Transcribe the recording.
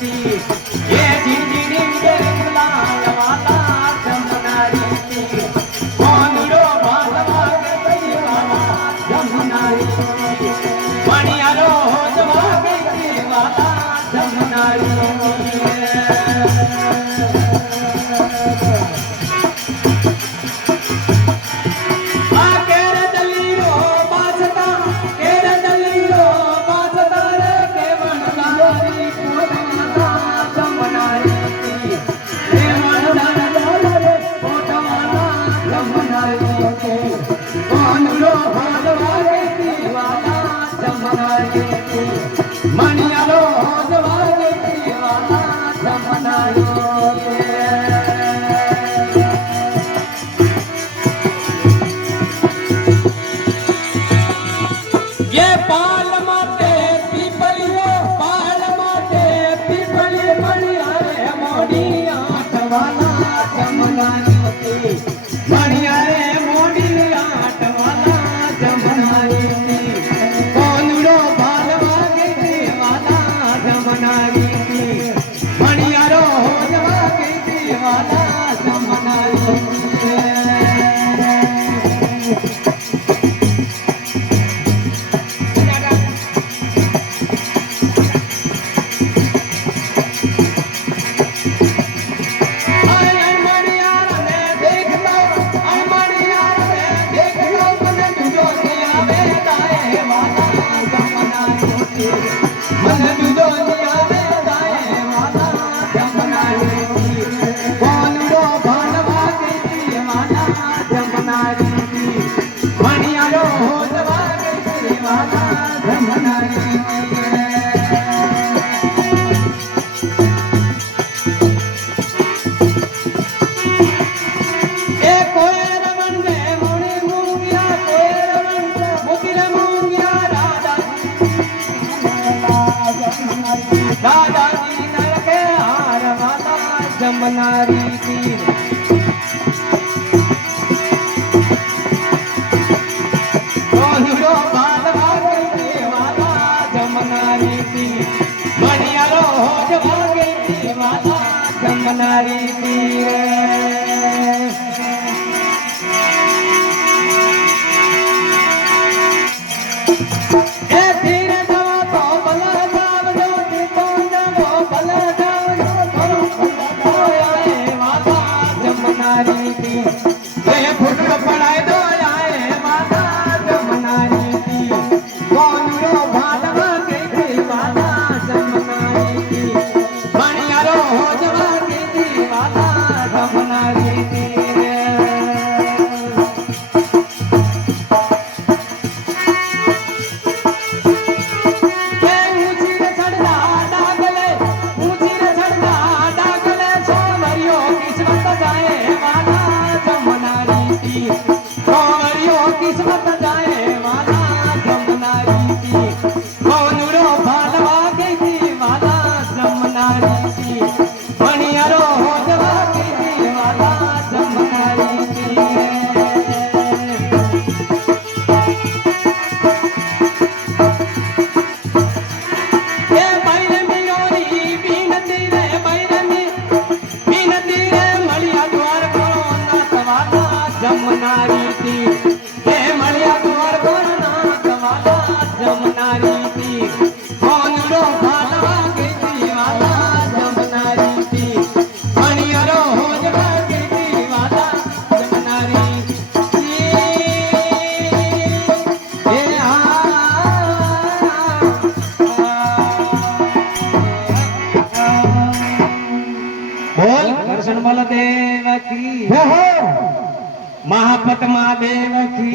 थी ये झिंझिणी के गुलाल वाला जमुनारी थी कोनुरो भालवा के वाला जमुनारी थी मणियारो होजवा के वाला जमुनारी मणियारो होजवा के वाला जमुनारी ये पाल माते पीपलियो पाल माते पीपली मणियारे मोड़ी आठ वाला जमुनारी मणियारे मोड़ी आठ वाला जमुनारी कोनुरो भालवा के वाला जमुनारी मणियारो होजवा के वाला जमुनारी मणियारो होजवा के वाला जमुनारी ए कोई रमन में मोड़ी मूंगिया कोई रमन मुतिरे मूंगिया दादाजी नरके हार वाला जमुनारी की मणियारो होजवा के वाला जमुनारी धीरे जवा तो भला जाव जो तो जवो भला जाव जो आए वाला जमुनारी फुट पढ़ाई दो आए वाला जमुनारी कोनुरो भालवा के वाला जमुनारी मणियारो होजवा के वाला जमुनारी किस्मत जाए वाला जमुनारी कोनुरो भालवा के वाला जमुनारी मणियारो होजवा के वाला जमुनारी ये बैरनी ओरी बीनती रे मणिया द्वार को नाथ वाला जमुनारी जमुनारी कोनुरो भालवा के वाला जमुनारी मणियारो होजवा के वाला जमुनारी बोल कृष्ण बलदेव की महापत महादेव की